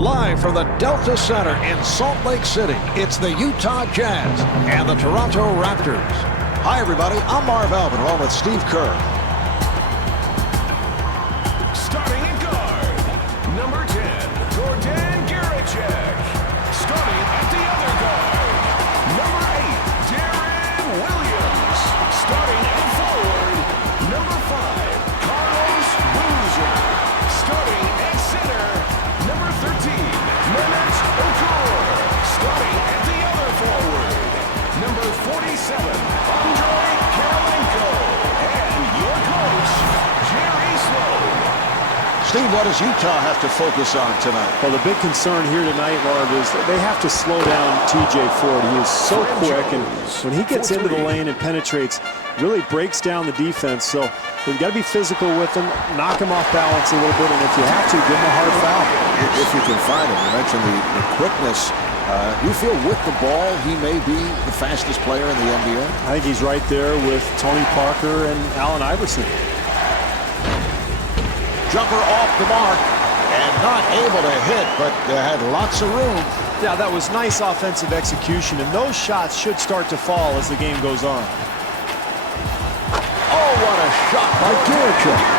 Live from the Delta Center in Salt Lake City, it's the Utah Jazz and the Toronto Raptors. Hi, everybody. I'm Marv Albin, along with Steve Kerr. Starting at guard, number 10, Gordon Garicek. Starting at the other guard, number 8, Darren Williams. Starting at forward, number 5, Carlos Boozer. Starting at center, number 13, Mehmet Okur. Starting at the other forward, number 47, Andre Kirilenko. And your coach, Jerry Sloan. Steve, what does Utah have to focus on tonight? Well, the big concern here tonight, Marv, is that they have to slow down TJ Ford. He is so quick, and when he gets into the lane and penetrates, really breaks down the defense. So you've got to be physical with him, knock him off balance a little bit, and if you have to, give him a hard foul. If you can find him. You mentioned the quickness. You feel with the ball, he may be the fastest player in the NBA? I think he's right there with Tony Parker and Allen Iverson. Jumper off the mark and not able to hit, but had lots of room. Yeah, that was nice offensive execution, and those shots should start to fall as the game goes on. Oh, what a shot by Garicek.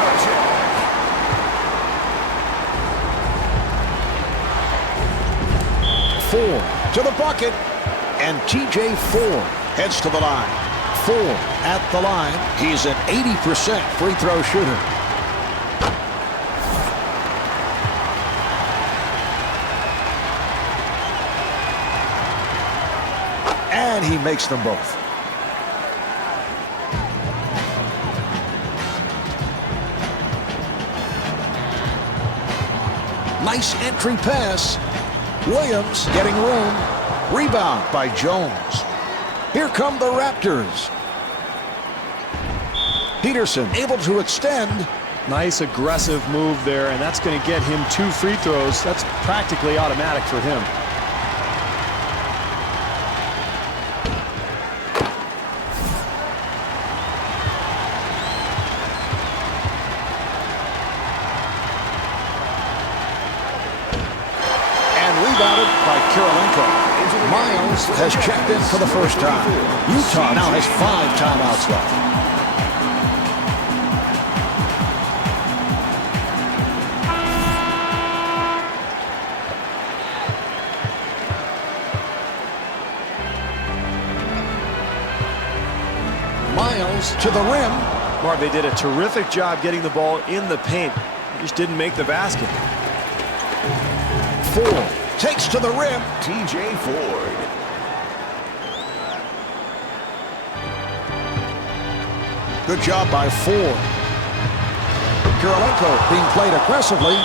4 to the bucket, and TJ Ford heads to the line. 4 at the line. He's an 80% free throw shooter. And he makes them both. Nice entry pass. Williams getting room. Rebound by Jones. Here come the Raptors. Peterson able to extend. Nice aggressive move there, and that's going to get him 2 free throws. That's practically automatic for him. Rebounded by Kirilenko. Miles has checked in for the first time. Utah now has 5 timeouts left. Miles to the rim. Marv, they did a terrific job getting the ball in the paint. Just didn't make the basket. 4 takes to the rim. TJ Ford. Good job by Ford. Kirilenko being played aggressively.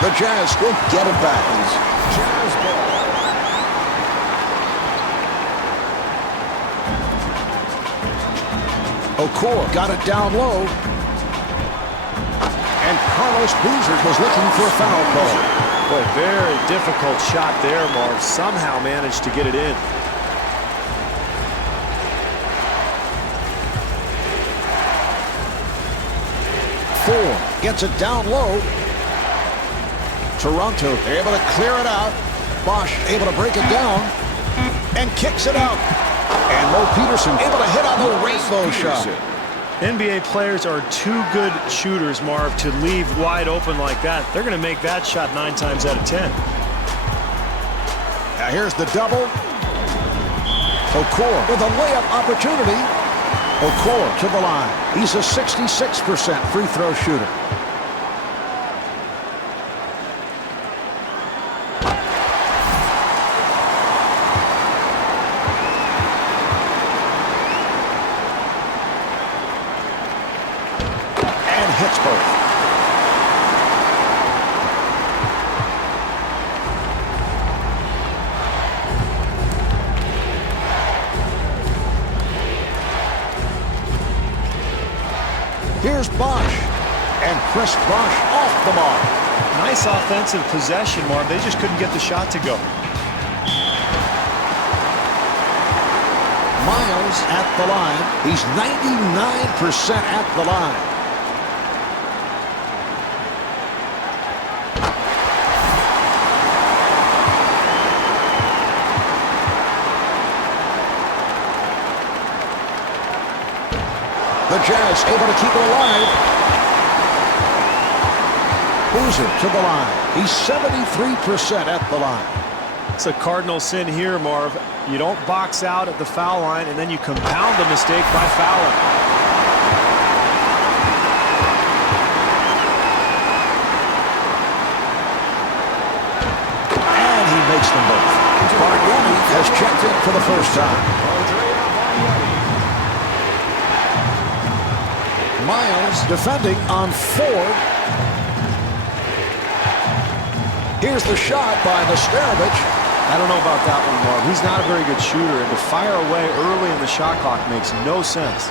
The Jazz will get it back. Jazz ball. Okur got it down low. And Carlos Boozer was looking for a foul call. Boy, very difficult shot there, Marv. Somehow managed to get it in. Ford gets it down low. Toronto able to clear it out. Bosch able to break it down and kicks it out. And Mo Peterson able to hit on the rainbow shot. NBA players are too good shooters, Marv, to leave wide open like that. They're going to make that shot 9 times out of 10. Now here's the double. Okur with a layup opportunity. Okur to the line. He's a 66% free throw shooter. Hits both. Here's Bosch. And Chris Bosch off the mark. Nice offensive possession, Marv. They just couldn't get the shot to go. Miles at the line. He's 99% at the line. The Jazz able to keep it alive. Boozer to the line. He's 73% at the line. It's a cardinal sin here, Marv. You don't box out at the foul line, and then you compound the mistake by fouling. And he makes them both. Bargnani has checked in for the first time. Miles defending on Ford. Here's the shot by Nesterovic. I don't know about that one, Marv. He's not a very good shooter, and to fire away early in the shot clock makes no sense.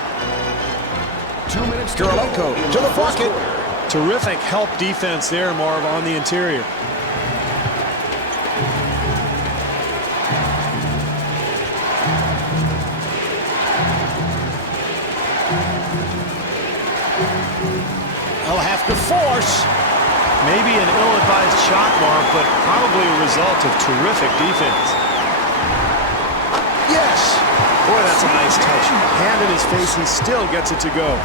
2 minutes. Kirilenko to the bucket. Terrific help defense there, Marv, on the interior. He'll have to force. Maybe an ill-advised shot, Marv, but probably a result of terrific defense. Yes. Boy, that's a nice touch. Hand in his face, he still gets it to go.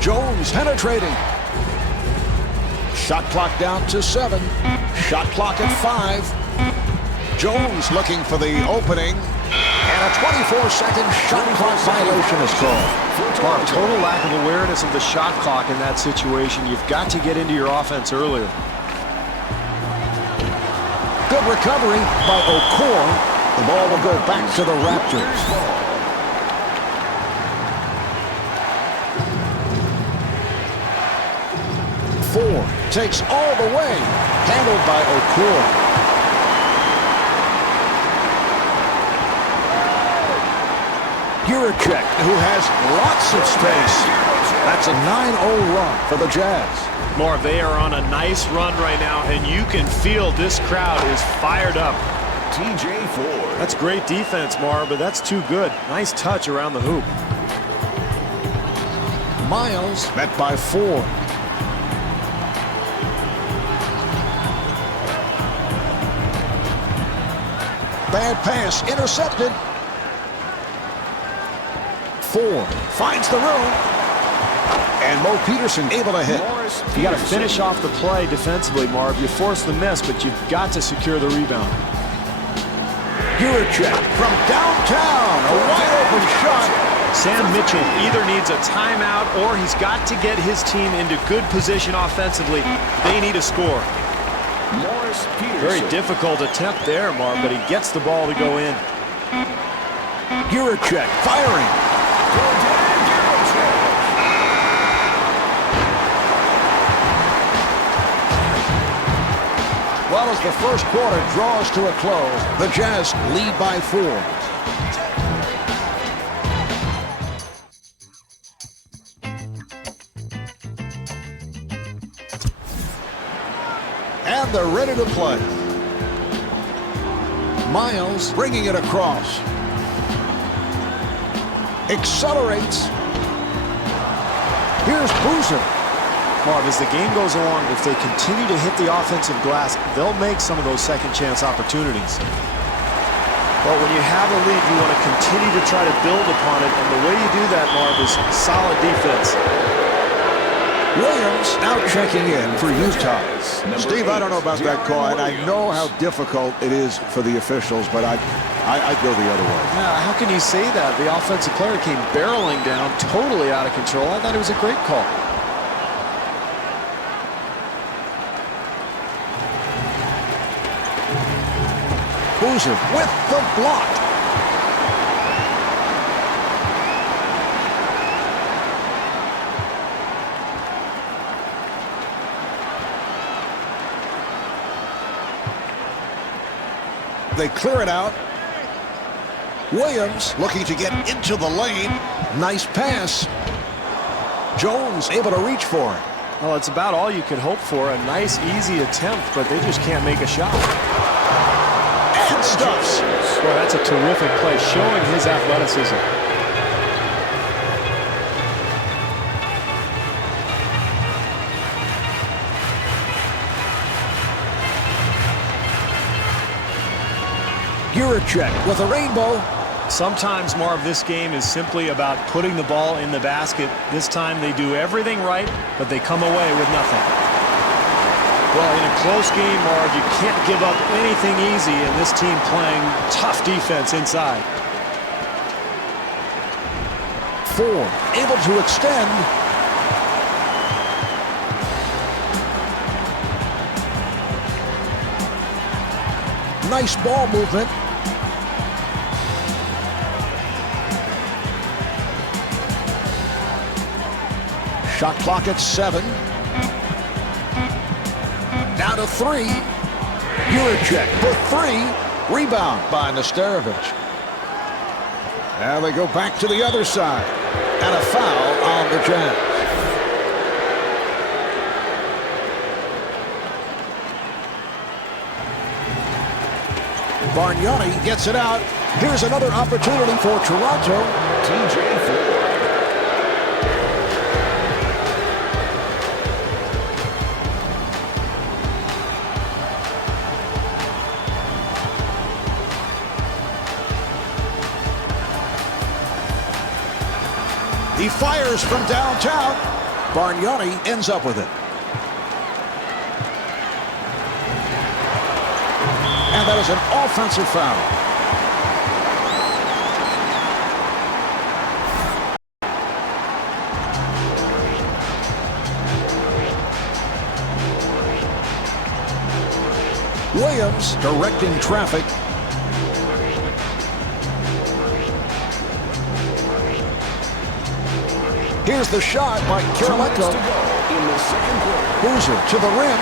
Jones penetrating. Shot clock down to 7. Shot clock at 5. Jones looking for the opening. And a 24-second shot clock violation is called. Marv, total lack of awareness of the shot clock in that situation. You've got to get into your offense earlier. Good recovery by Okor. The ball will go back to the Raptors. Ford takes all the way. Handled by Okor. Juracek, who has lots of space. That's a 9-0 run for the Jazz. Marv, they are on a nice run right now, and you can feel this crowd is fired up. TJ Ford. That's great defense, Marv, but that's too good. Nice touch around the hoop. Miles met by 4. Bad pass, intercepted. 4 finds the room. And Mo Peterson able to hit. You got to finish off the play defensively, Marv. You force the miss, but you've got to secure the rebound. Juracek from downtown. A wide open shot. Sam Mitchell either needs a timeout or he's got to get his team into good position offensively. They need a score. Very difficult attempt there, Marv, but he gets the ball to go in. Juracek firing. Well, as the first quarter draws to a close, the Jazz lead by 4. And they're ready to play. Miles bringing it across. Accelerates. Here's Boozer. Marv, as the game goes along, if they continue to hit the offensive glass, they'll make some of those second chance opportunities. But when you have a lead, you want to continue to try to build upon it, and the way you do that, Marv, is solid defense. Williams now checking in for Utah. Steve, I don't know about that call, and I know how difficult it is for the officials, but I'd go the other way. Yeah, how can you say that? The offensive player came barreling down, totally out of control. I thought it was a great call. Boozer with the block. They clear it out. Williams looking to get into the lane. Nice pass. Jones able to reach for it. Well, it's about all you could hope for. A nice, easy attempt, but they just can't make a shot. And stuffs. Boy, that's a terrific play, showing his athleticism. Juracek with a rainbow. Sometimes, Marv, this game is simply about putting the ball in the basket. This time they do everything right, but they come away with nothing. Well, in a close game, Marv, you can't give up anything easy, and this team playing tough defense inside. 4, able to extend. Nice ball movement. Shot clock at 7. Down to 3. Juracek for 3. Rebound by Nesterovic. Now they go back to the other side. And a foul on the Jazz. Bargnani gets it out. Here's another opportunity for Toronto. TJ4. He fires from downtown. Bargnani ends up with it. And that is an offensive foul. Williams directing traffic. Here's the shot by Kirilenko. Boozer to the rim.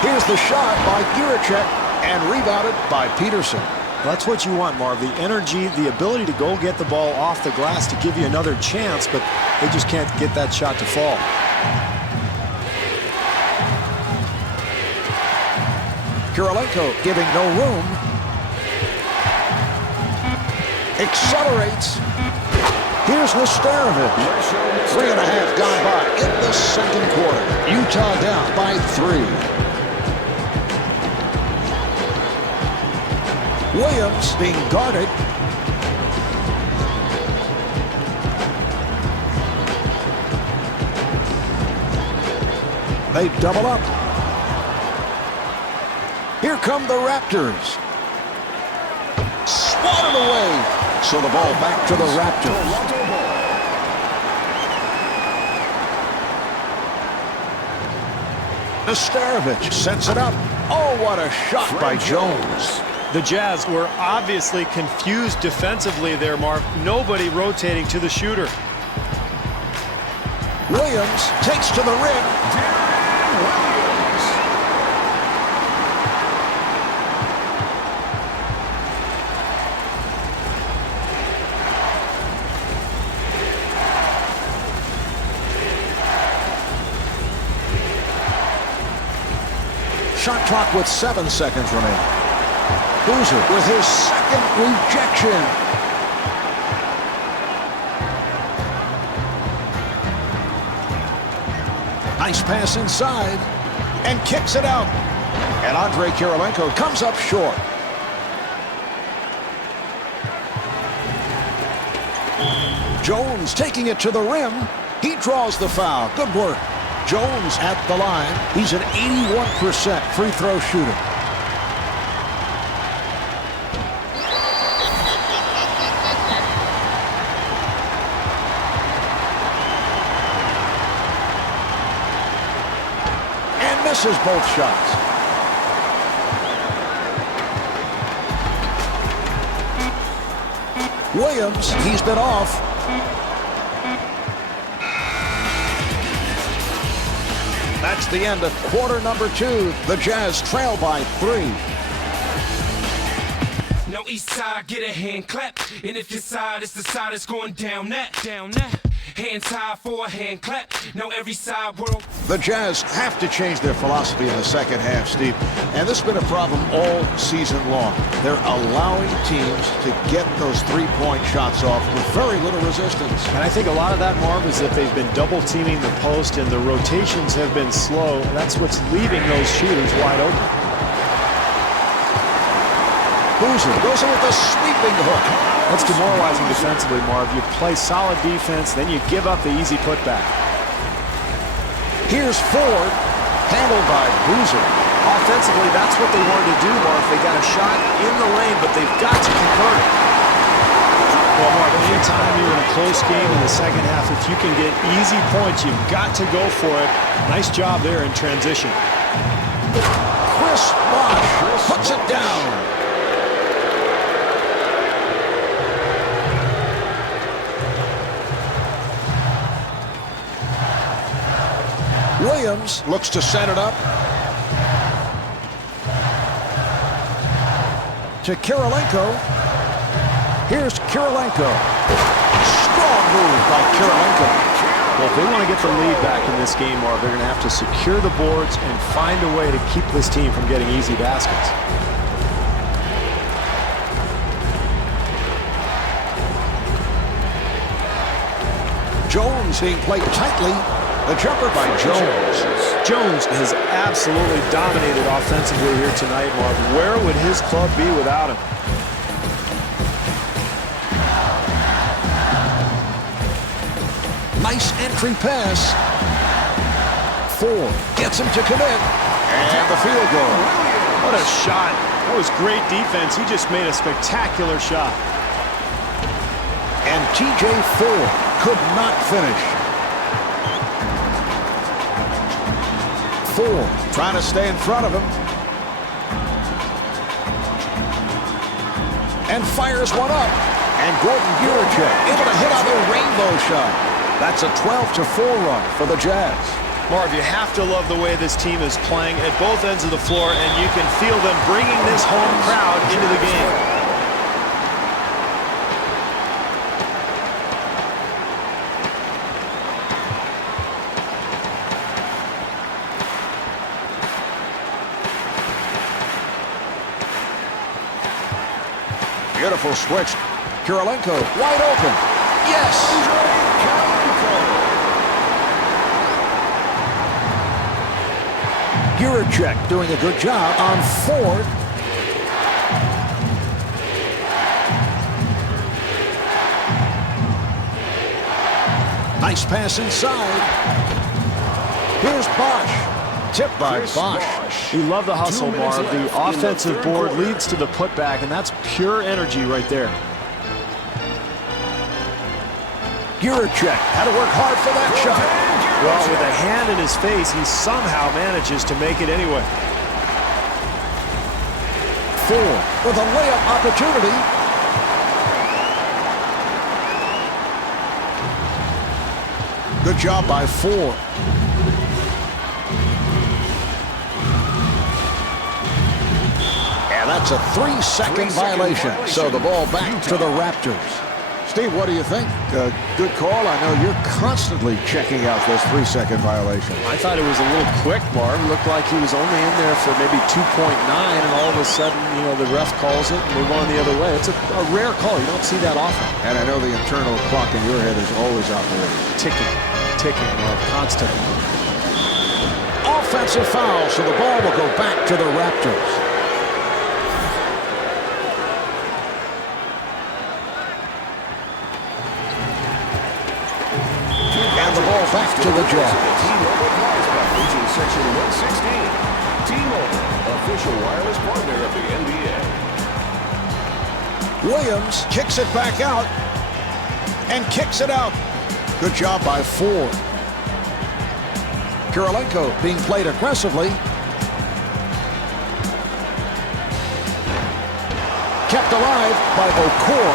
Here's the shot by Juracek and rebounded by Peterson. That's what you want, Marv. The energy, the ability to go get the ball off the glass to give you another chance, but they just can't get that shot to fall. Kirilenko giving no room. Accelerates. Here's Nesterovic. 3.5 gone by in the second quarter. Utah down by 3. Williams being guarded. They double up. Here come the Raptors. Swatted away. So the ball back to the Raptors. Nesterovic sets it up. Oh, what a shot by Jones. The Jazz were obviously confused defensively there, Marv. Nobody rotating to the shooter. Williams takes to the rim. Shot clock with 7 seconds remaining. Boozer with his second rejection. Nice pass inside and kicks it out. And Andre Kirilenko comes up short. Jones taking it to the rim. He draws the foul. Good work. Jones at the line. He's an 81% free throw shooter. And misses both shots. Williams, he's been off. That's the end of quarter number 2. The Jazz trail by 3. Now east side, get a hand clap. And if your side is the side that's going down that. Hands high for a hand clap. Now every side world. The Jazz have to change their philosophy in the second half, Steve. And this has been a problem all season long. They're allowing teams to get those three-point shots off with very little resistance. And I think a lot of that, Marv, is that they've been double-teaming the post and the rotations have been slow. That's what's leaving those shooters wide open. Boozer goes in with a sweeping hook. That's demoralizing defensively, Marv. You play solid defense, then you give up the easy putback. Here's Ford, handled by Boozer. Offensively, that's what they wanted to do, Marv. They got a shot in the lane, but they've got to convert it. Well, Marv, anytime you're in a close game in the second half, if you can get easy points, you've got to go for it. Nice job there in transition. Chris Bosh puts it down. Williams looks to set it up to Kirilenko. Here's Kirilenko. Strong move by Kirilenko. Well, if they want to get the lead back in this game, Marv, they're going to have to secure the boards and find a way to keep this team from getting easy baskets. Jones being played tightly. The jumper by Jones. Jones has absolutely dominated offensively here tonight, Marv. Where would his club be without him? Nice entry pass. Ford gets him to commit. And the field goal. What a shot. That was great defense. He just made a spectacular shot. And TJ Ford could not finish. Ford trying to stay in front of him. And fires one up. And Gordon Guricek able to hit on the rainbow shot. That's a 12-4 run for the Jazz. Marv, you have to love the way this team is playing at both ends of the floor, and you can feel them bringing this home crowd into the game. Beautiful switch. Kirilenko wide open. Yes! Guricek doing a good job on Ford. Nice pass inside. Here's Bosh. Tipped by Bosh. You love the hustle, Marv. The offensive board leads to the putback, and that's pure energy right there. Guricek had to work hard for that shot. Well, with a hand in his face, he somehow manages to make it anyway. Ford with a layup opportunity. Good job by Ford. And that's a 3-second violation. So the ball back to the Raptors. Steve, what do you think? Good call. I know you're constantly checking out those 3-second violations. I thought it was a little quick, Marv. It looked like he was only in there for maybe 2.9, and all of a sudden, you know, the ref calls it and we're going the other way. It's a rare call. You don't see that often. And I know the internal clock in your head is always operating. Ticking, Marv, constantly. Offensive foul, so the ball will go back to the Raptors. And the ball back to the Jazz. T-Mobile Prize Package in Section 116. T-Mobile, official wireless partner of the NBA. Williams kicks it back out and kicks it out. Good job by Ford. Kirilenko being played aggressively. Kept alive by Okor,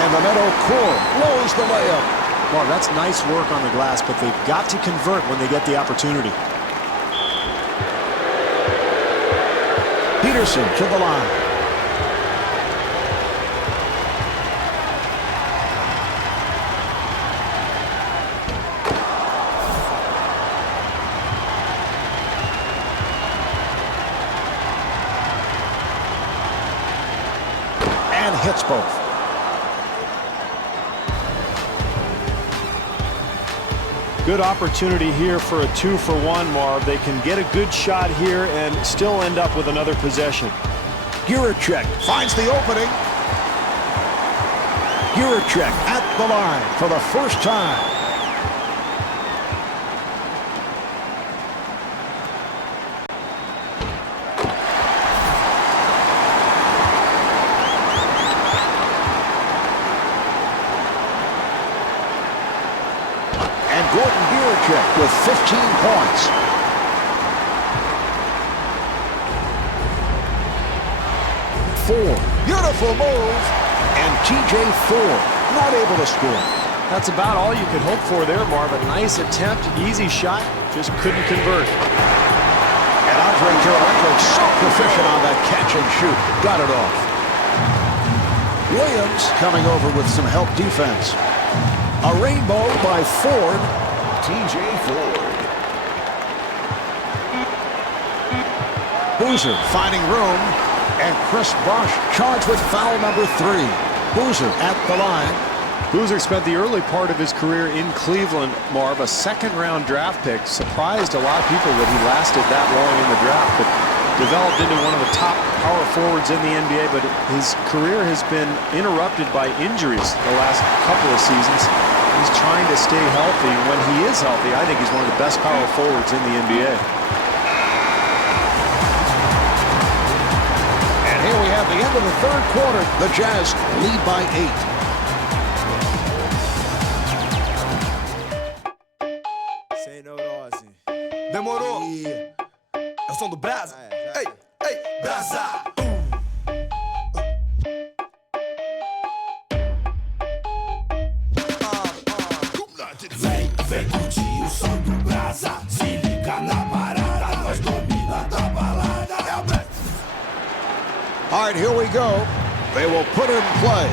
and then Okor blows the layup. Well, that's nice work on the glass, but they've got to convert when they get the opportunity. Peterson to the line. And hits both. Good opportunity here for a 2-for-1, Marv. They can get a good shot here and still end up with another possession. Juracek finds the opening. Juracek at the line for the first time. And Gordon Juracek with 15 points. Ford, beautiful move, and TJ Ford not able to score. That's about all you could hope for there, Marv. A nice attempt, easy shot, just couldn't convert. And Andre Kirilenko so proficient on that catch and shoot. Got it off. Williams coming over with some help defense. A rainbow by Ford. TJ Ford. Boozer finding room. And Chris Bosh charged with foul number 3. Boozer at the line. Boozer spent the early part of his career in Cleveland, Marv, a second-round draft pick. Surprised a lot of people that he lasted that long in the draft, but developed into one of the top power forwards in the NBA. But his career has been interrupted by injuries the last couple of seasons. He's trying to stay healthy. When he is healthy, I think he's one of the best power forwards in the NBA. Here we have the end of the third quarter. The Jazz lead by 8. Say no to Ozzy. Demorou. É o som do Brasa. Ei, ei, Brasa. Vem curtir o som do Brasa. Se liga na parada. Nós domina da balada. É o Brasa. All right, here we go. They will put it in play.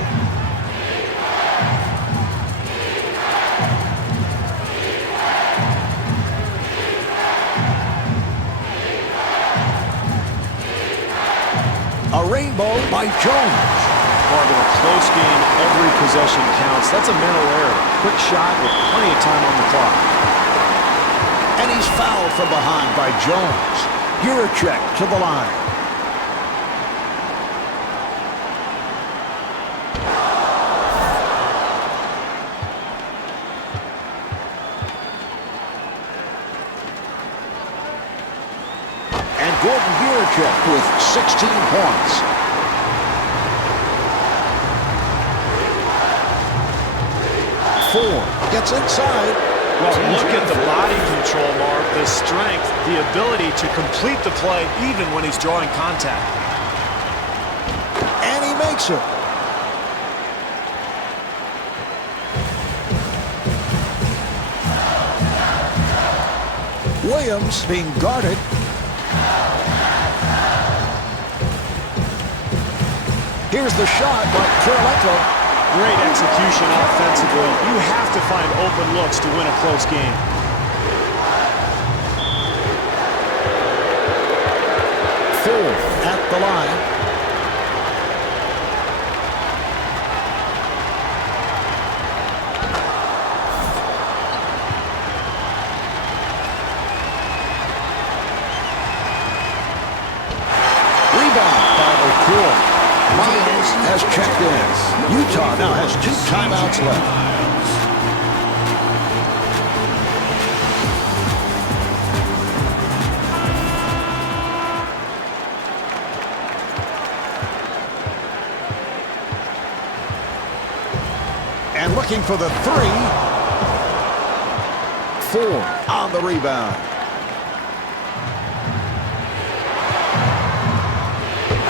A rainbow by Jones. Marvin, a close game, every possession counts. That's a mental error. Quick shot with plenty of time on the clock. And he's fouled from behind by Jones. Juracek to the line. Gordon Juracek with 16 points. Ford gets inside. Well, look at the body control, Mark, the strength, the ability to complete the play even when he's drawing contact. And he makes it. Williams being guarded. Here's the shot by Kirilenko. Great execution offensively. You have to find open looks to win a close game. Ford at the line. Rebound by O'Toole. Miles has checked in. Utah now has 2 timeouts left. And looking for the 3. Ford on the rebound.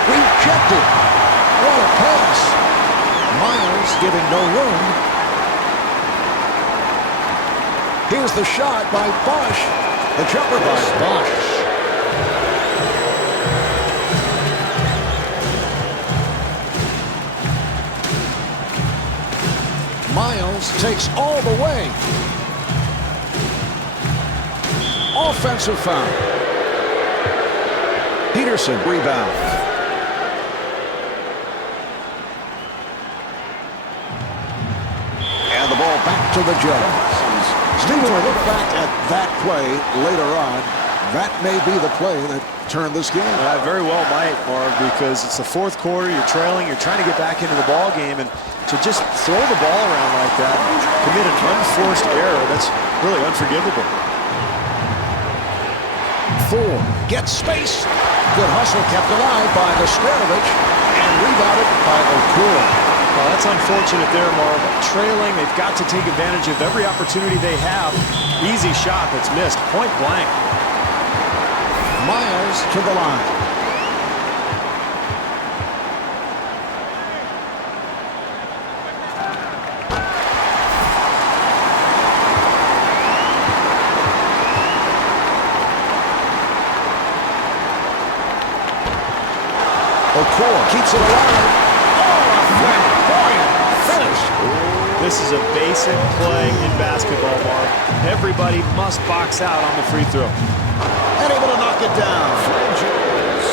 Rejected. What a pass. Miles giving no room. Here's the shot by Bosh. The jumper by Bosh. Miles takes all the way. Offensive foul. Peterson rebounds. And the ball back to the Jazz. Steve will look back at that play later on. That may be the play that turned this game. Very well might, Marv, because it's the fourth quarter, you're trailing, you're trying to get back into the ball game, and to just throw the ball around like that, commit an unforced error, that's really unforgivable. Ford gets space. Good hustle kept alive by Nesterovich and rebounded by Okura. Well, that's unfortunate there, Marv. Trailing, they've got to take advantage of every opportunity they have. Easy shot that's missed, point blank. Miles to the line. Okura keeps it alive. Oh, a flamboyant finish. This is a basic play in basketball, Marv. Everybody must box out on the free throw. And able to knock it down. Fred Jones.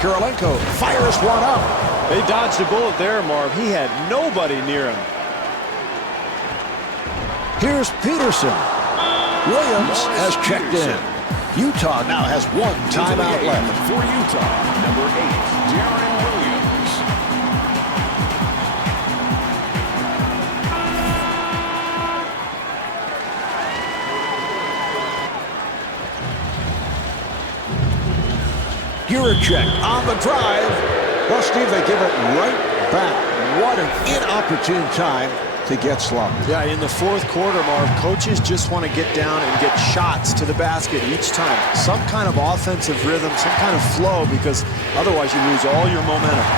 Kirilenko fires one up. They dodged a bullet there, Marv. He had nobody near him. Here's Peterson. Williams has checked in. Utah now has one timeout left. For Utah, number 8, Darren Williams. Juracek on the drive. Well, Steve, they give it right back. What an inopportune time to get slumped. Yeah, in the fourth quarter, Marv, coaches just want to get down and get shots to the basket each time. Some kind of offensive rhythm, some kind of flow, because otherwise you lose all your momentum.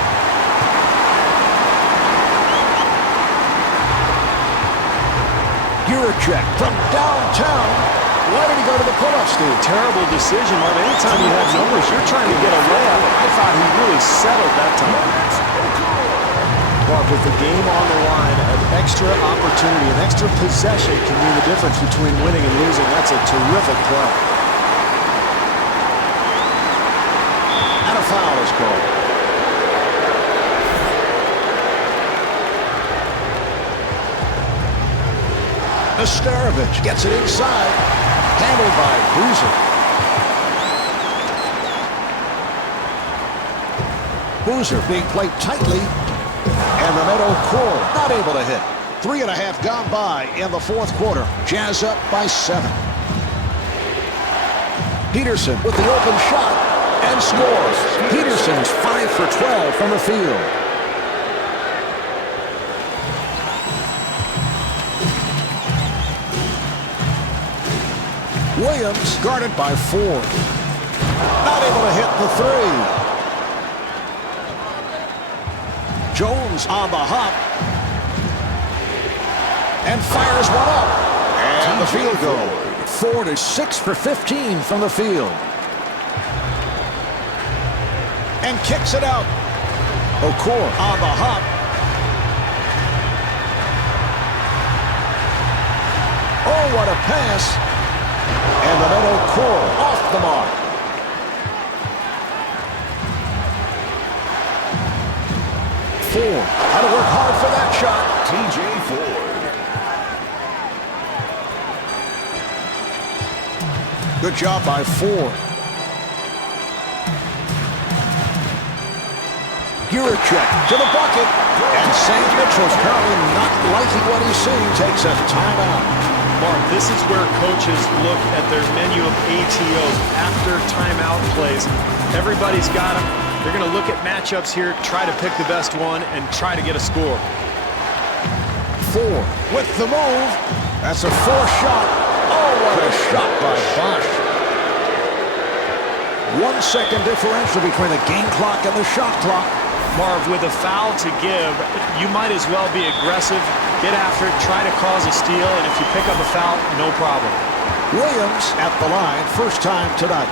Juracek from downtown. Why did he go to the pull-up, Steve? Terrible decision, Marv. Anytime you have numbers, you're trying to get a layup. I thought he really settled that time. Marv, with the game on the line, an extra opportunity, an extra possession can mean the difference between winning and losing. That's a terrific play. And a foul is called. Nesterovich gets it inside. Handled by Boozer. Boozer being played tightly. And Remedo Okura not able to hit. 3.5 gone by in the fourth quarter. Jazz up by 7. Peterson with the open shot and scores. Peterson's 5 for 12 from the field. Williams guarded by Ford. Not able to hit the three. Jones on the hop. And fires one up. And the field goal. Ford is 6 for 15 from the field. And kicks it out. Okura on the hop. Oh, what a pass. And Remedo Okura off the mark. Ford had to work hard for that shot. TJ Ford. Good job by Ford. Juracek to the bucket. And St. Mitchell's apparently not liking what he's seeing. Takes a timeout. Mark, this is where coaches look at their menu of ATOs after timeout plays. Everybody's got them. They're going to look at matchups here, try to pick the best one, and try to get a score. Ford with the move. That's a 4th shot. Oh, what a shot by Bosch. 1 second differential between the game clock and the shot clock. Marv, with a foul to give, you might as well be aggressive, get after it, try to cause a steal, and if you pick up a foul, no problem. Williams at the line, first time tonight.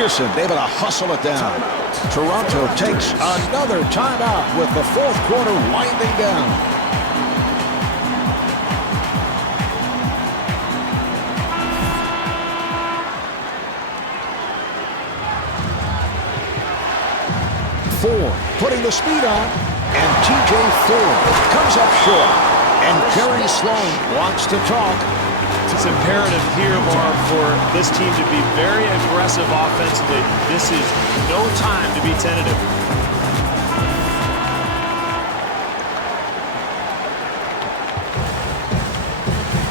Peterson able to hustle it down. Toronto takes another timeout with the fourth quarter winding down. Ford putting the speed on, and TJ Ford comes up short. And Jerry Sloan wants to talk. It's imperative here, Marv, for this team to be very aggressive offensively. This is no time to be tentative.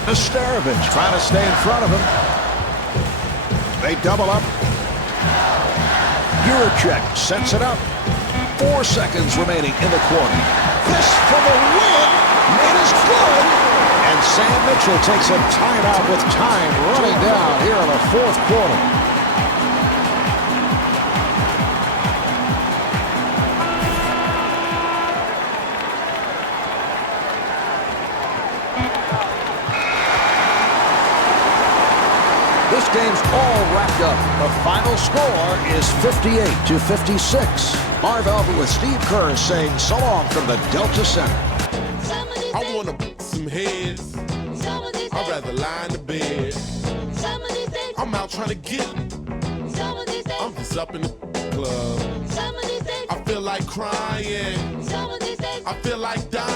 Nesterovich trying to stay in front of him. They double up. Juracek sets it up. 4 seconds remaining in the quarter. This for the win. It is good. And Sam Mitchell takes a timeout with time running down here in the fourth quarter. This game's all wrapped up. The final score is 58-56. Marv Albert with Steve Kerr saying so long from the Delta Center. I wanna some heads. I'd rather lie in the bed. I'm out trying to get it. I'm just up in the club. I feel like crying. I feel like dying.